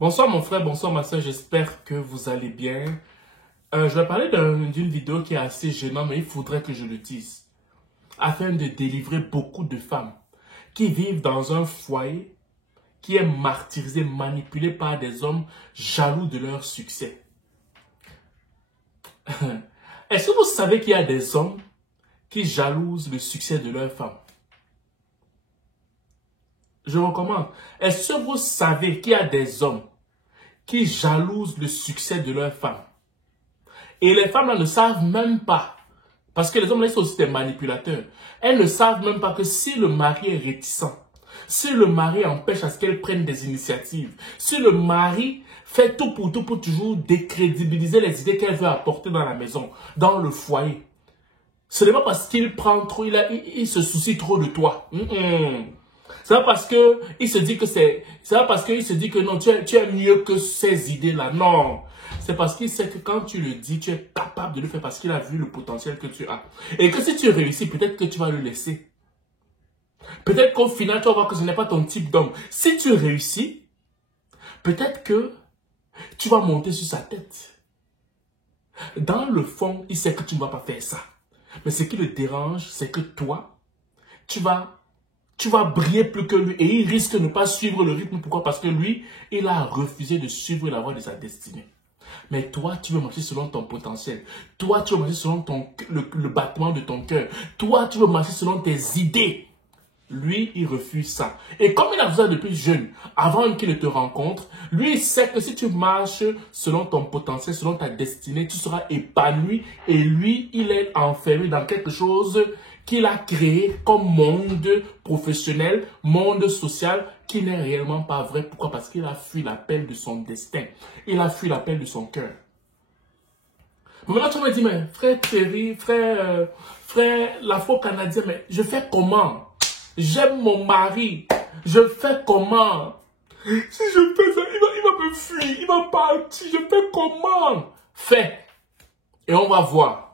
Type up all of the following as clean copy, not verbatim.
Bonsoir mon frère, bonsoir ma soeur, j'espère que vous allez bien. Je vais parler d'une vidéo qui est assez gênante, mais il faudrait que je le dise. Afin de délivrer beaucoup de femmes qui vivent dans un foyer qui est martyrisé, manipulé par des hommes jaloux de leur succès. Est-ce que vous savez qu'il y a des hommes qui jalousent le succès de leur femme? Je recommande. Est-ce que vous savez qu'il y a des hommes qui jalousent le succès de leur femme? Et les femmes là ne savent même pas, parce que les hommes là sont aussi des manipulateurs, elles ne savent même pas que si le mari est réticent, si le mari empêche à ce qu'elles prennent des initiatives, si le mari fait tout pour toujours décrédibiliser les idées qu'elle veut apporter dans la maison, dans le foyer, ce n'est pas parce qu'il prend trop, il se soucie trop de toi. C'est pas parce que il se dit que c'est pas parce qu'il se dit que non, tu es mieux que ces idées-là. Non. C'est parce qu'il sait que quand tu le dis, tu es capable de le faire parce qu'il a vu le potentiel que tu as. Et que si tu réussis, peut-être que tu vas le laisser. Peut-être qu'au final, tu vas voir que ce n'est pas ton type d'homme. Si tu réussis, peut-être que tu vas monter sur sa tête. Dans le fond, il sait que tu ne vas pas faire ça. Mais ce qui le dérange, c'est que toi, tu vas briller plus que lui et il risque de ne pas suivre le rythme. Pourquoi? Parce que lui, il a refusé de suivre la voie de sa destinée. Mais toi, tu veux marcher selon ton potentiel. Toi, tu veux marcher selon le battement de ton cœur. Toi, tu veux marcher selon tes idées. Lui, il refuse ça. Et comme il a besoin depuis jeune, avant qu'il ne te rencontre, lui, il sait que si tu marches selon ton potentiel, selon ta destinée, tu seras épanoui. Et lui, il est enfermé dans quelque chose qu'il a créé comme monde professionnel, monde social, qui n'est réellement pas vrai. Pourquoi? Parce qu'il a fui l'appel de son destin. Il a fui l'appel de son cœur. Mais maintenant, tu me dis, mais frère Thierry, frère l'Afro-Canadien, mais je fais comment? J'aime mon mari. Je fais comment? Si je fais ça, il va me fuir. Il va partir. Je fais comment? Fais. Et on va voir.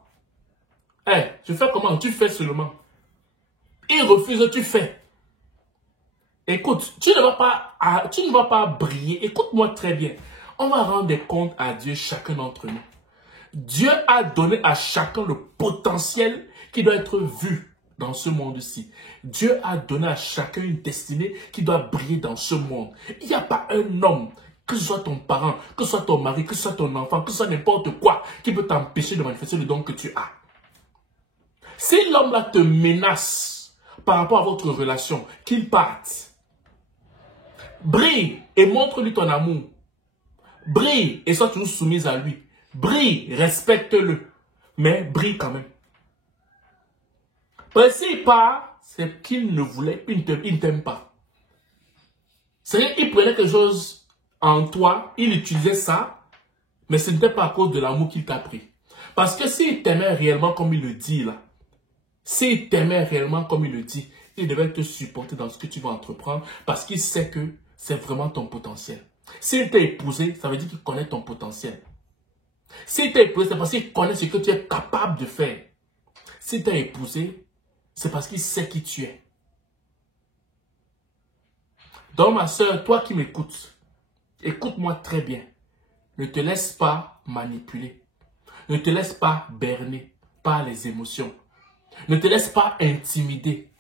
Je fais comment? Tu fais seulement. Il refuse, tu fais. Écoute, tu ne vas pas briller. Écoute-moi très bien. On va rendre des comptes à Dieu, chacun d'entre nous. Dieu a donné à chacun le potentiel qui doit être vu dans ce monde-ci. Dieu a donné à chacun une destinée qui doit briller dans ce monde. Il n'y a pas un homme, que ce soit ton parent, que ce soit ton mari, que ce soit ton enfant, que ce soit n'importe quoi, qui peut t'empêcher de manifester le don que tu as. Si l'homme-là te menace par rapport à votre relation, qu'il parte. Brille et montre-lui ton amour. Brille et sois toujours soumise à lui. Brille, respecte-le. Mais brille quand même. Parce que s'il part, c'est qu'il ne voulait, il ne t'aime pas. C'est-à-dire qu'il prenait quelque chose en toi, il utilisait ça, mais ce n'était pas à cause de l'amour qu'il t'a pris. Parce que s'il t'aimait réellement comme il le dit là, s'il t'aimait réellement comme il le dit, il devait te supporter dans ce que tu vas entreprendre parce qu'il sait que c'est vraiment ton potentiel. S'il t'a épousé, ça veut dire qu'il connaît ton potentiel. S'il t'a épousé, c'est parce qu'il connaît ce que tu es capable de faire. S'il t'a épousé, c'est parce qu'il sait qui tu es. Donc ma soeur, toi qui m'écoutes, écoute-moi très bien. Ne te laisse pas manipuler. Ne te laisse pas berner par les émotions. Ne te laisse pas intimider.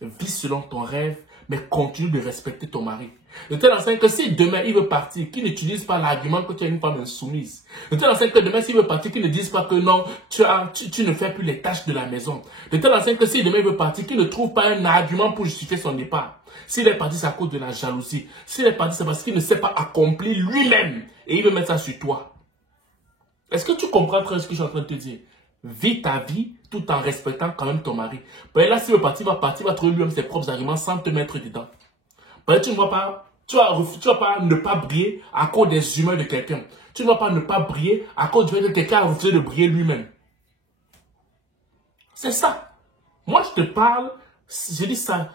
Vis selon ton rêve, mais continue de respecter ton mari. De telle enseigne que si demain il veut partir, qu'il n'utilise pas l'argument que tu es une femme insoumise. De telle enseigne que demain s'il veut partir, qu'il ne dise pas que non, tu ne fais plus les tâches de la maison. De telle enseigne que si demain il veut partir, qu'il ne trouve pas un argument pour justifier son départ. S'il est parti, c'est à cause de la jalousie. S'il est parti, c'est parce qu'il ne s'est pas accompli lui-même. Et il veut mettre ça sur toi. Est-ce que tu comprends très ce que je suis en train de te dire? Vis ta vie tout en respectant quand même ton mari. Parce que là, s'il veut partir, il va trouver lui-même ses propres arguments sans te mettre dedans. Parce que tu ne vas pas, tu vas pas ne pas briller à cause des humeurs de quelqu'un. Tu ne vas pas ne pas briller à cause du fait que quelqu'un a refusé de briller lui-même. C'est ça. Moi, je te parle, je dis ça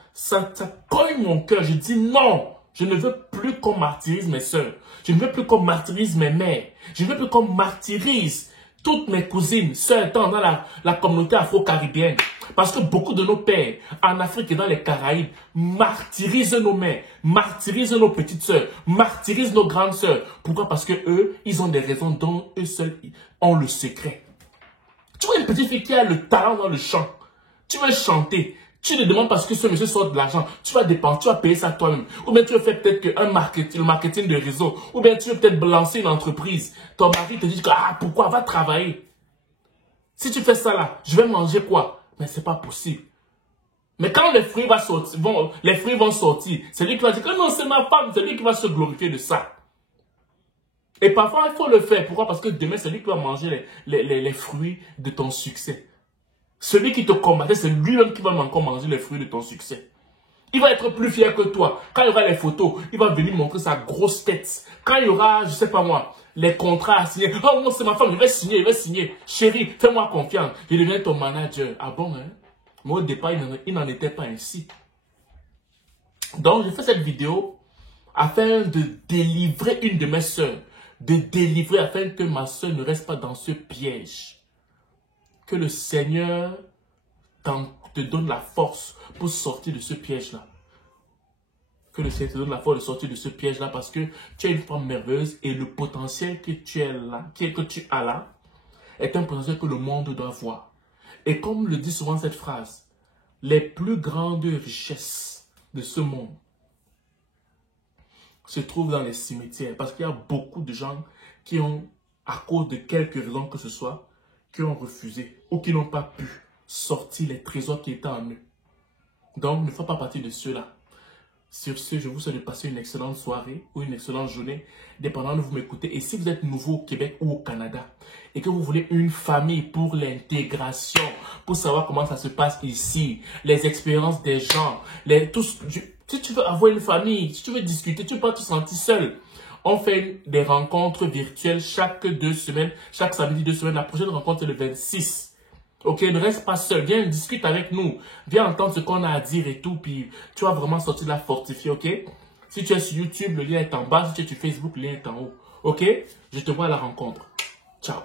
cogne mon cœur. Je dis non. Je ne veux plus qu'on martyrise mes soeurs. Je ne veux plus qu'on martyrise mes mères. Je ne veux plus qu'on martyrise Toutes mes cousines, sœurs étant dans la communauté afro-caribéenne. Parce que beaucoup de nos pères en Afrique et dans les Caraïbes martyrisent nos mères, martyrisent nos petites sœurs, martyrisent nos grandes sœurs. Pourquoi? Parce que eux, ils ont des raisons dont eux seuls ont le secret. Tu vois une petite fille qui a le talent dans le chant. Tu veux chanter. Tu ne demandes parce que ce monsieur sort de l'argent. Tu vas dépenser, tu vas payer ça toi-même. Ou bien tu veux faire peut-être le marketing de réseau. Ou bien tu veux peut-être lancer une entreprise. Ton mari te dit que, pourquoi? Va travailler. Si tu fais ça là, je vais manger quoi? Mais c'est pas possible. Mais quand les fruits vont sortir, c'est lui qui va dire que non, c'est ma femme. C'est lui qui va se glorifier de ça. Et parfois, il faut le faire. Pourquoi? Parce que demain, c'est lui qui va manger les fruits de ton succès. Celui qui te combattait, c'est lui-même qui va encore manger les fruits de ton succès. Il va être plus fier que toi. Quand il y aura les photos, il va venir montrer sa grosse tête. Quand il y aura, je sais pas moi, les contrats à signer. Oh non, c'est ma femme, je vais signer. Chérie, fais-moi confiance. Je deviens ton manager. Ah bon, hein? Mais au départ, il n'en était pas ainsi. Donc, j'ai fait cette vidéo afin de délivrer une de mes sœurs. De délivrer afin que ma sœur ne reste pas dans ce piège. Que le Seigneur te donne la force pour sortir de ce piège-là. Que le Seigneur te donne la force de sortir de ce piège-là parce que tu es une femme merveilleuse et le potentiel que tu as là est un potentiel que le monde doit voir. Et comme le dit souvent cette phrase, les plus grandes richesses de ce monde se trouvent dans les cimetières parce qu'il y a beaucoup de gens qui ont, à cause de quelques raisons que ce soit, qui ont refusé ou qui n'ont pas pu sortir les trésors qui étaient en eux. Donc, ne faites pas partie de ceux-là. Sur ce, je vous souhaite de passer une excellente soirée ou une excellente journée, dépendant de vous m'écoutez. Et si vous êtes nouveau au Québec ou au Canada et que vous voulez une famille pour l'intégration, pour savoir comment ça se passe ici, les expériences des gens, si tu veux avoir une famille, si tu veux discuter, tu ne peux pas te sentir seul. On fait des rencontres virtuelles chaque 2 semaines, chaque samedi 2 semaines. La prochaine rencontre est le 26. Ok, ne reste pas seul. Viens, discute avec nous. Viens entendre ce qu'on a à dire et tout. Puis tu vas vraiment sortir de la fortifiée, ok? Si tu es sur YouTube, le lien est en bas. Si tu es sur Facebook, le lien est en haut. Ok? Je te vois à la rencontre. Ciao.